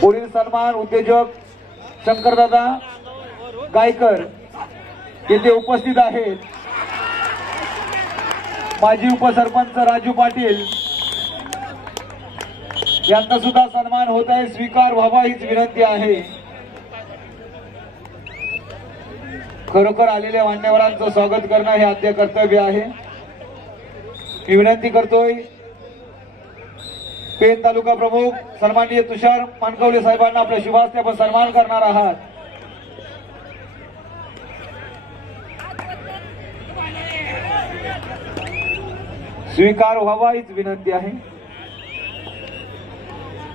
पुढील सन्मान उद्योजक शंकरदादा गायकर येथे उपस्थित आहेत। माजी उपसरपंच राजू पाटील यांचा सुद्धा सन्मान होत आहे, स्वीकार व्हावा हीच विनंती आहे। खरोखर आलेल्या मान्यवरांचं स्वागत करणं हे आद्य कर्तव्य आहे। मी विनंती करतोय पेन तालुका प्रमुख सन्माननीय तुषार मानकवले साहेबांना आपल्या शुभास्ते आपण सन्मान करणार आहात। स्वीकार व्हावा हीच विनंती आहे।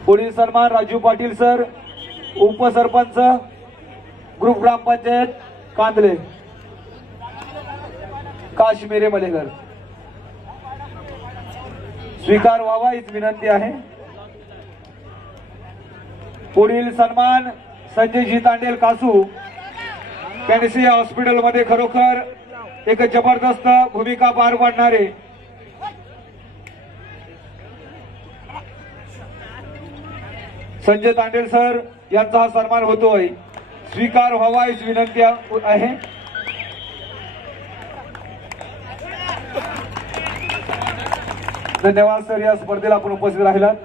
पुढील सन्मान राजू पाटील सर, उपसरपंच ग्रुप ग्रामपंचायत कांदले काश्मीरे मलेगर, स्वीकार व्हावा हीच विनंती आहे। पुढील सन्मान संजयजी तांडेल कासू, कॅन्सी हॉस्पिटल मध्ये खरोखर एक जबरदस्त भूमिका पार पाडणारे संजय तांडेल सर यांचा हा सन्मान होतोय, स्वीकार व्हावा हीच विनंती आहे। धन्यवाद सर, या स्पर्धेला आपण उपस्थित राहिलात।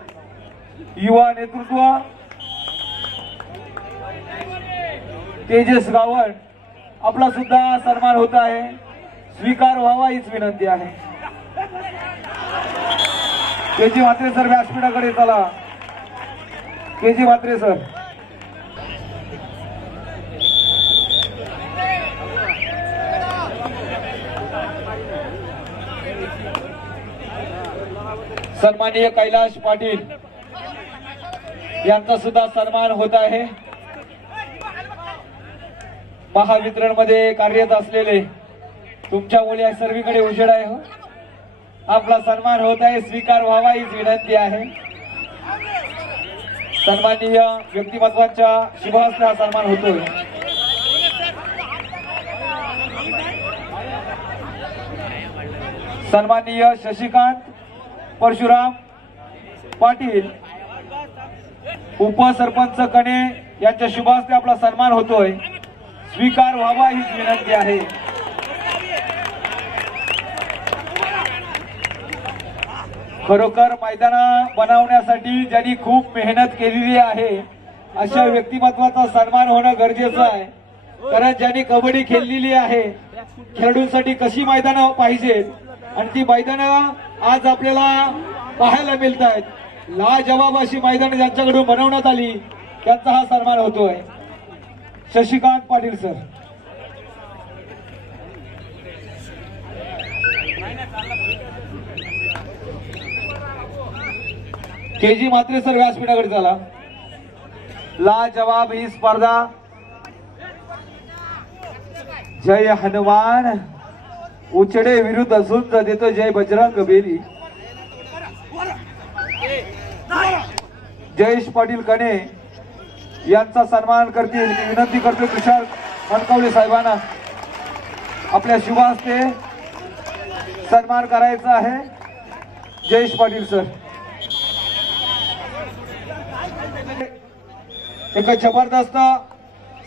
युवा नेतृत्व तेजस गावण आपला सुद्धा सन्मान होत आहे, स्वीकार व्हावा हीच विनंती आहे। केजी म्हात्रे सर व्यासपीठाकडे चला। केजी म्हात्रे सर, सन्माननीय कैलाश पाटील यांचा सुद्धा सन्मान होत आहे। महावितरण मध्ये कार्यरत असलेले तुमच्या मुली सर्वीकडे उजेड आहे, आपला सन्मान होत आहे, स्वीकार व्हावा हीच विनंती आहे। सन्माननीय व्यक्तिमत्वांच्या शुभहस्ते हा सन्मान होतोय। सन्माननीय शशिकांत परशुराम पाटील उपसरपंच कणे यांच्या शुभहस्ते आपला सन्मान होतोय, स्वीकार व्हावा हीच विनंती आहे। खरोखर मैदान बनवण्यासाठी ज्यांनी खूप मेहनत केलेली आहे अशा व्यक्तिमत्वाचा सन्मान होणं गरजेचं आहे। कारण ज्यांनी कबड्डी खेळलेली आहे, खेळाडूंसाठी कशी मैदान पाहिजे आणि ती मैदान आज आपल्याला पाहायला मिळत आहेत, लाजवाब अशी मैदान ज्यांच्याकडून बनवण्यात आली त्यांचा हा सन्मान होतोय। Shashikant Patil sir, KG Mhatre sir व्यासपीठाकडे चला। लाजवाब ही स्पर्धा जय हनुमान उचडे विरुद्ध झुंज देतो जय बजरंग बेली। जयेश पाटील कणे यांचा सन्मान करतील, मी विनंती करतो तुषार मानकवले साहेबांना आपल्या शुभहस्ते सन्मान करायचा आहे। जयेश पाटील सर, एक जबरदस्त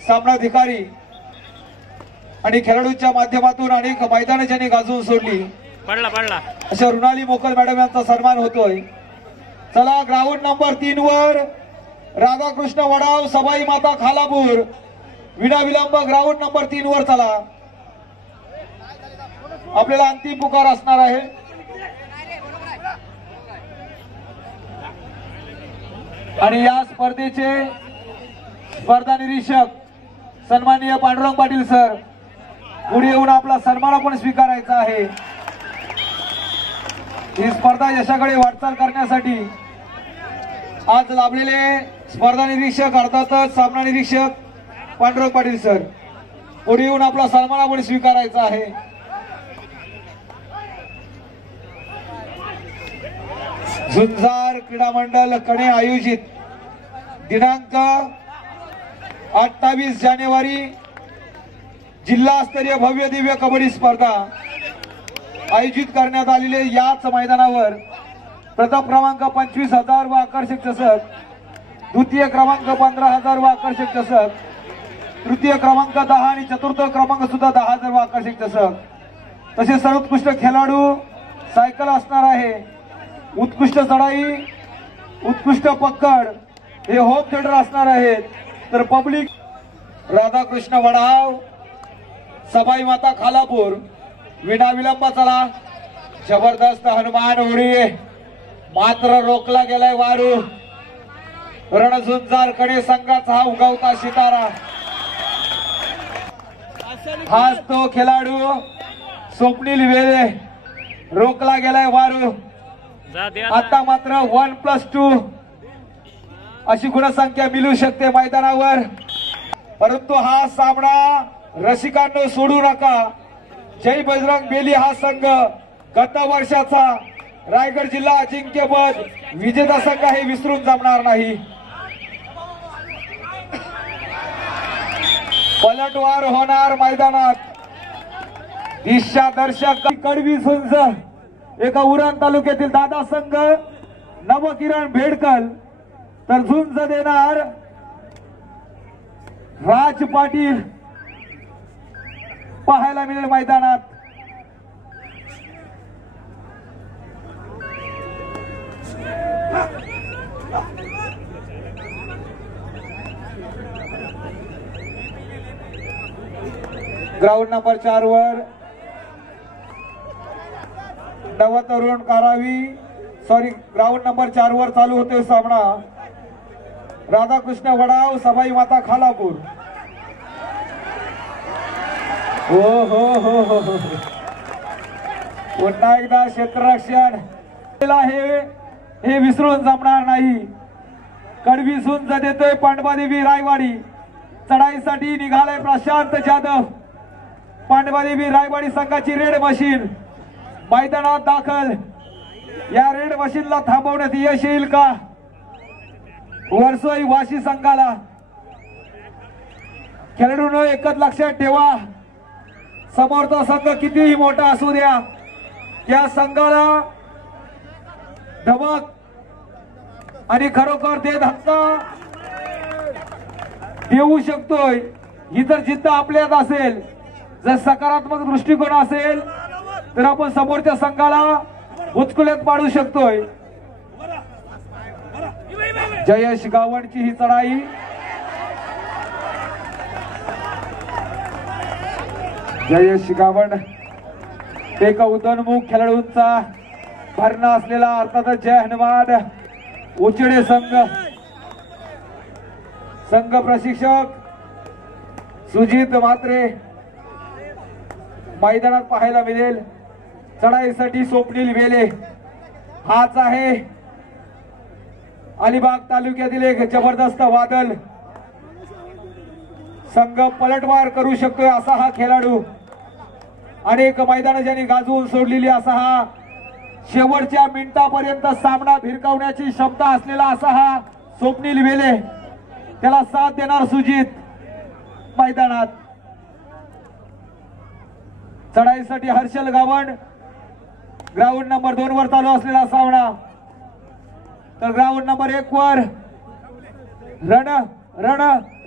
सामनाधिकारी आणि खेळाडूंच्या माध्यमातून अनेक मैदान ज्यांनी गाजवून सोडली अशा रुणाली मोकल मॅडम यांचा सन्मान होतोय। चला ग्राउंड नंबर 3 वर राधाकृष्ण वडाव सबाई माता खालापूर विनाविलंब ग्राउंड नंबर 3 वर चला, आपल्याला अंतिम पुकार असणार आहे। आणि या स्पर्धेचे स्पर्धा निरीक्षक सन्माननीय पांडुरंग पाटील सर पुढे येऊन आपला सन्मान आपण स्वीकारायचा आहे। ही स्पर्धा यशाकडे वाटचाल करण्यासाठी आज लाभलेले स्पर्धा निरीक्षक अर्थातच सामना निरीक्षक पांडुरंग पाटील सर पुढे येऊन आपला सन्मान आपण स्वीकारायचा आहे। झुंजार क्रीडा मंडळ कणे आयोजित दिनांक 28 जानेवारी जिल्हास्तरीय भव्य दिव्य कबड्डी स्पर्धा आयोजित करण्यात आलेले याच मैदानावर प्रथम क्रमांक 25,000 व आकर्षक चषक द्वितीय क्रमांक 15,000 व आकर्षक चषक, तृतीय क्रमांक 10 आणि चतुर्थ क्रमांक सुद्धा 10,000 व आकर्षक चषक. तसेच सर्वोत्कृष्ट खेळाडू सायकल असणार आहे. उत्कृष्ट चढाई, उत्कृष्ट पकड हे होम थिएटर असणार आहेत. तर पब्लिक राधाकृष्ण वडाव, सबाई माता खालापूर, विना विलंब चला. जबरदस्त हनुमान उडी, मात्र रोखला गेलाय वारू. रणझुंजार कडे संघाचा हा उगवता सितारा, हाच तो खेळाडू स्वप्नील वेळे. रोखला गेलाय वारू. आता मात्र 1+2 अशी गुणसंख्या मिळू शकते मैदानावर. परंतु हा सामना रसिकांनो सोडू नका. जय बजरंग बेली हा संघ गत वर्षाचा रायगड जिल्हा अजिंक्यपद विजेता संघ हे विसरून जमणार नाही. पलटवार होणार मैदानात. दिशादर्शक कडवी सुंज एका उरण तालुक्यातील दादा संघ नवकिरण भेडकल, तर झुंज देणार राज पाटील पाहायला मिळेल मैदानात. ग्राउंड नंबर 4 वर नवतरुण कारावी, ग्राउंड नंबर 4 वर चालू होते सामना. राधाकृष्ण वडाव, सबाई माता खालापूर. हो हो हो हो हो, पुन्हा एकदा क्षेत्ररक्षण हे विसरून जमणार नाही. कडवी सुंज देतोय पांडवादेवी रायवाडी. चढाईसाठी निघालाय प्रशांत जाधव. पांडवादेवी रायवाडी संघाची रेड मशीन मैदानात दाखल. या रेड मशीनला थांबवण्यात यश येईल का? वर्सोई वाशी संघाला. खेळाडूंनो एकच लक्षात ठेवा, समोरचा संघ कितीही मोठा असू द्या, या संघाला धमक आणि खरोखर ते धक्का देऊ शकतोय. ही जर जिद्द आपल्यात असेल, जर सकारात्मक दृष्टिकोन असेल, तर आपण समोरच्या संघाला उचकुल्यात पाडू शकतोय. जयेश गावणची ही चढाई, जयेश गावण एक उदयनमुख खेळाडूंचा भरणा असलेला अर्थातच जय हनुमान उचडे संघ प्रशिक्षक सुजित म्हात्रे मैदानात पाहायला मिळेल. चढाईसाठी स्वप्नील वेले हाच आहे अलिबाग तालुक्यातील एक जबरदस्त वादळ. संघ पलटवार करू शकतोय असा हा खेळाडू. अनेक मैदान ज्यांनी गाजवून सोडलेली असा हा, शेवटच्या मिनिटापर्यंत सामना भिरकावण्याची क्षमता असलेला असा हा स्वप्नील वेले. त्याला साथ देणार सुजित मैदानात. चढाईसाठी हर्षल गावण. ग्राउंड नंबर 2 वर चालू असलेला सामना. तर ग्राउंड नंबर 1 वर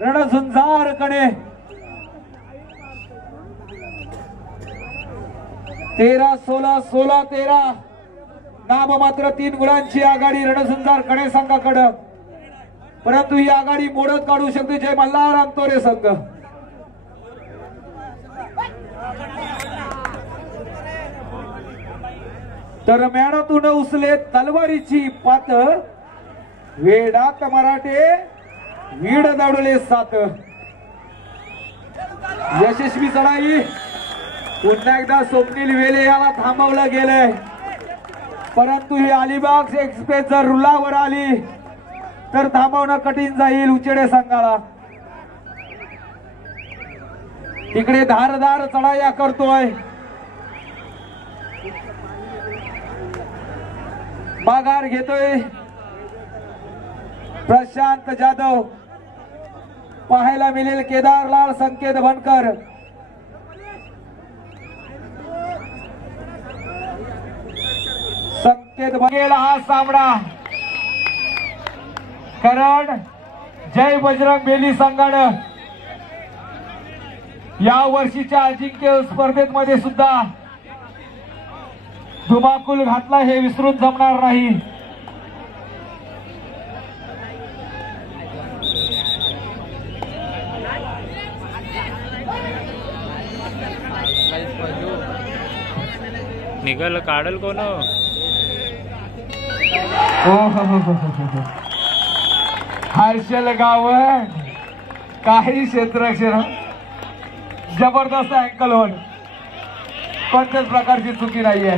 रणझुंजार कडे 13-16-16-13 नाम मात्र 3 गुणांची आघाडी रणझुंजार कडे संघाकडे. परंतु ही आघाडी मोडत काढू शकते जय मल्हार अंतोरे संघ. तर मेळातून उचले तलवारीची पात, वेडात मराठे वीड दडले सात. यशस्वी चढाई. पुन्हा एकदा स्वप्नील वेले याला थांबवलं गेलंय. परंतु ही अलिबाग एक्सप्रेस जर रुलावर आली तर थांबवणं कठीण जाईल उचेडे संघाला. तिकडे धारदार चढाया करतोय. माघार घेतोय प्रशांत जाधव. पाहायला मिळेल केदारलाल संकेत बनकर. संकेत बघेल हा सामना. करण जय बजरंग बेली संघानं या वर्षीच्या अजिंक्य स्पर्धेमध्ये सुद्धा धुमाकूल घातला, हे विसरून जमणार नाही. निघाल काढल कोण हर्षल गावण काही क्षेत्ररक्षण जबरदस्त अँकल होल, कोणत्याच प्रकारची चुकी नाहीये.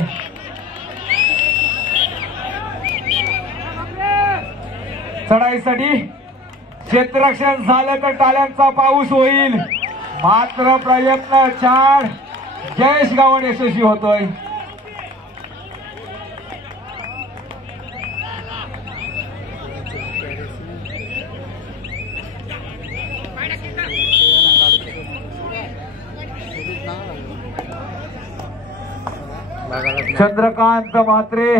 चढाईसाठी क्षेत्ररक्षण झालं तर टाळ्यांचा पाऊस होईल, मात्र प्रयत्न छान. जयेश गावण यशस्वी होतोय. चंद्रकांत म्हात्रे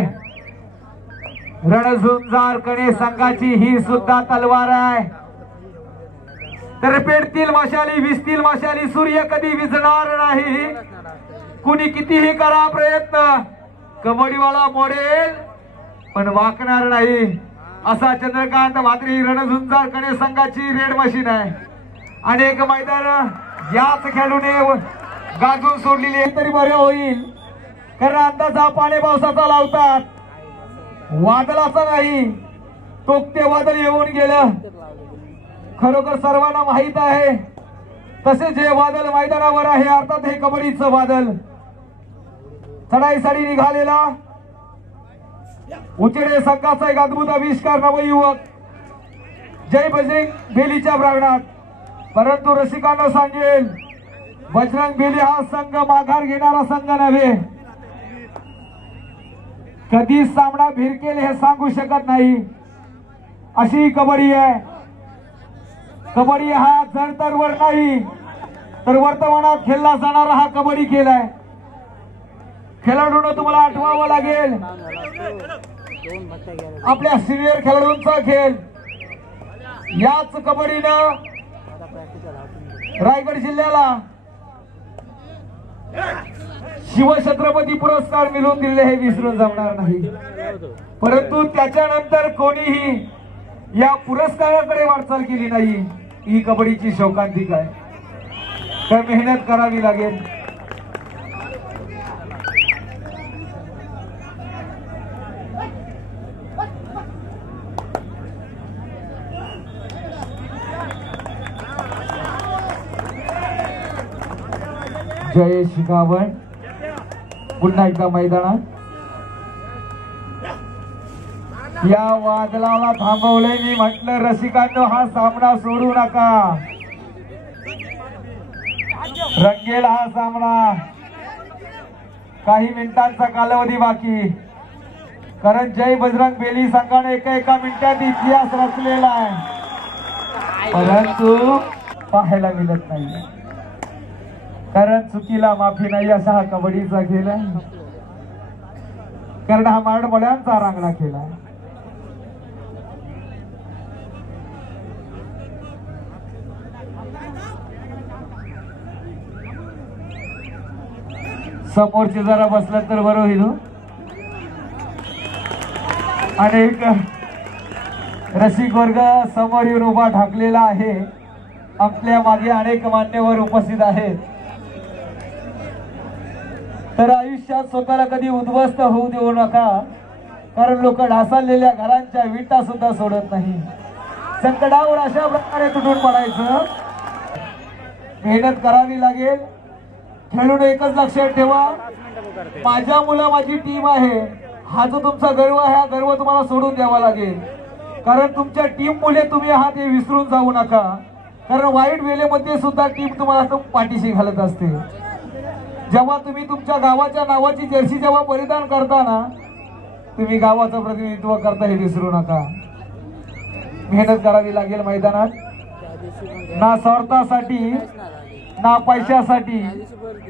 रणझुंजार कणे संघाची ही सुद्धा तलवार आहे. तर पेटतील मशाली, विजतील मशाली, सूर्य कधी विझणार नाही. कुणी कितीही करा प्रयत्न, कबड्डीवाला मोडेल पण वाकणार नाही. असा चंद्रकांत म्हात्रे रणझुंजार कणे संघाची रेड मशीन आहे. अनेक मैदान याच खेळूने गाजून सोडलेली तरी बरे होईल, कारण अंदाजा पाणी पावसाचा लावतात, वादळाचा नाही. तोक्ते वादळ येऊन गेलं, खरोखर सर्वांना माहित आहे. तसे जे वादळ मैदानावर आहे अर्थात हे कबड्डीचं वादळ. चढाईसाठी निघालेला उचेडे संघाचा एक अद्भुत आविष्कार नवयुवक जय बजरंग बेलीच्या प्रांगणात. परंतु रसिकांना सांगेल, बजरंग बेली हा संघ माघार घेणारा संघ नव्हे. कधी सामना भिरकेल हे सांगू शकत नाही, अशी कबड्डी आहे. कबड्डी हा जडतरवर नाही तर वर्तमानात खेळला जाणारा हा कबड्डी खेळ आहे. खेळाडूंना तुम्हाला आठवावं लागेल, आपल्या सिनियर खेळाडूंचा खेळ. याच कबड्डीनं रायगड जिल्ह्याला शिवछत्रपती पुरस्कार मिळवून दिले, हे विसरून जमणार नाही. परंतु त्याच्यानंतर कोणीही या पुरस्काराकडे वाटचाल केली नाही. ही कबड्डीची शौकांतिक आहे, तर मेहनत करावी लागेल. जयेश गावण पुन्हा एकदा मैदानात. या वादळाला थांबवलंय. मी म्हटलं रसिकांनो, हा सामना सोडू नका, रंगेल हा सामना. काही मिनिटांचा कालावधी बाकी, कारण जय बजरंग बेली संघाने एका मिनिटात इतिहास रचलेला आहे, परंतु पाहायला मिळत नाही. कारण चुकीला माफी नाही असा हा कबड्डीचा खेळ आहे, कारण हा मारडबड्यांचा रांगडा खेळ आहे. समोरचे जरा बसला तर बरं होईल. अनेक रसिक वर्ग समोर येऊन उभा ठाकलेला आहे. आपल्या मागे अनेक मान्यवर उपस्थित आहेत. तर आयुष्यात स्वतःला कधी उद्ध्वस्त होऊ देऊ नका, कारण लोक ढासळलेल्या घरांच्या विटा सुद्धा सोडत नाही. संकटावर अशा प्रकारे तुटून पडायचं, मेहनत करावी लागेल. खेळून एकच लक्षात ठेवा, माझ्या मुलं माझी टीम आहे, हा जो तुमचा गर्व आहे, हा गर्व तुम्हाला सोडून द्यावा लागेल. कारण तुमच्या टीम मुले तुम्ही आहात हे विसरून जाऊ नका, कारण वाईट वेळेमध्ये सुद्धा टीम तुम्हाला पाठीशी घालत असते. जेव्हा तुम्ही तुमच्या गावाच्या नावाची जर्सी जेव्हा परिधान करताना तुम्ही गावाचं प्रतिनिधित्व करता हे विसरू नका. मेहनत करावी लागेल मैदानात, ना स्वार्थासाठी ना पैशासाठी.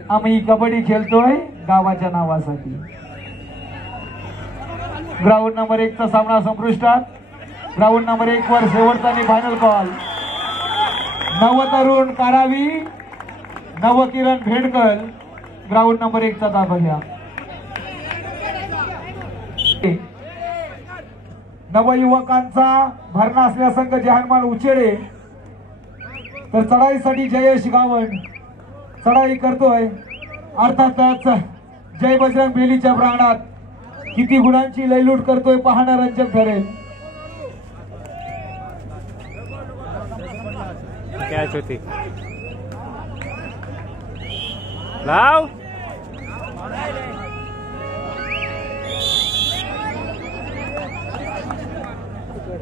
आम्ही कबड्डी खेळतोय गावाच्या नावासाठी. ग्राउंड नंबर 1 चा सामना संपुष्टात. ग्राउंड नंबर 1 वर शेवटचा आणि फायनल कॉल. नवतरुण कारावी, नवकिरण भेडकर ग्राउंड नंबर 1 चा ताबा घ्या. नवयुवकांचा भरणा असलेला संघ जहानमान उचेडे तर चढाईसाठी जयेश गावण चढाई करतोय. अर्थातच जय बजरंग बेलीच्या प्राणात किती गुणांची लयलूट करतोय पाहणं रंजक ठरेल. कॅच होती लाव.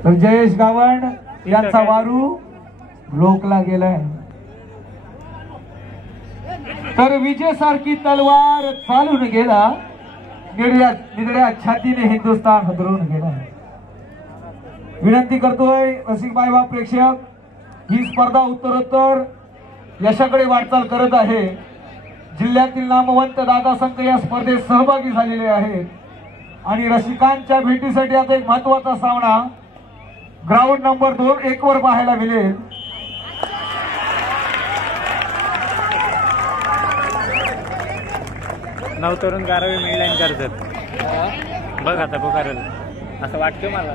तर जयेश गावण यांचा वारू रोखला गेलाय. तर विजयसारखी तलवार चालून गेला, निगड्या छातीने हिंदुस्थान हदरून गेला. विनंती करतोय रसिक बायबा प्रेक्षक, ही स्पर्धा उत्तरोत्तर यशाकडे वाटचाल करत आहे. जिल्ह्यातील नामवंत दादा संघ या स्पर्धेत सहभागी झालेले आहेत आणि रसिकांच्या भेटीसाठी आता एक महत्वाचा सामना ग्राउंड नंबर 2-1 वर पाहायला मिळेल. नवतरुण गारावे मिडलाईन करतात बघ आता पुकारल असं वाटतं मला.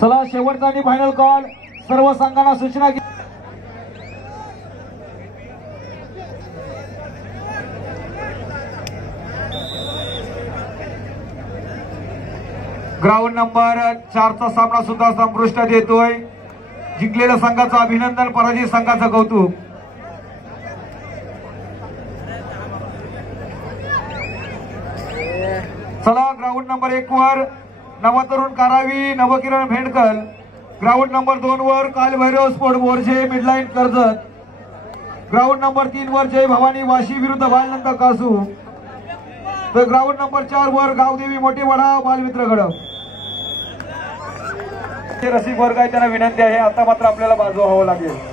चला शेवटचा आणि फायनल कॉल. सर्व संघांना सूचना. ग्राउंड नंबर 4 चा सामना सुद्धा संपुष्टात येतोय. जिंकलेल्या संघाचं अभिनंदन, पराजित संघाचं कौतुक. चला ग्राउंड नंबर 1 वर नवतरुण कारावी, नवकिरण भेंडकर. ग्राउंड नंबर 2 वर Kalbhairav sport Borje midline Karjat. Ground number 3 वर जय भवानी वाशी विरुद्ध बालनंद कासू. तर ग्राउंड नंबर 4 वर गावदेवी मोठी वडाव बालमित्र गडव. रसिक वर्ग आहे त्यांना विनंती आहे, आता मात्र आपल्याला बाजू व्हावं लागेल.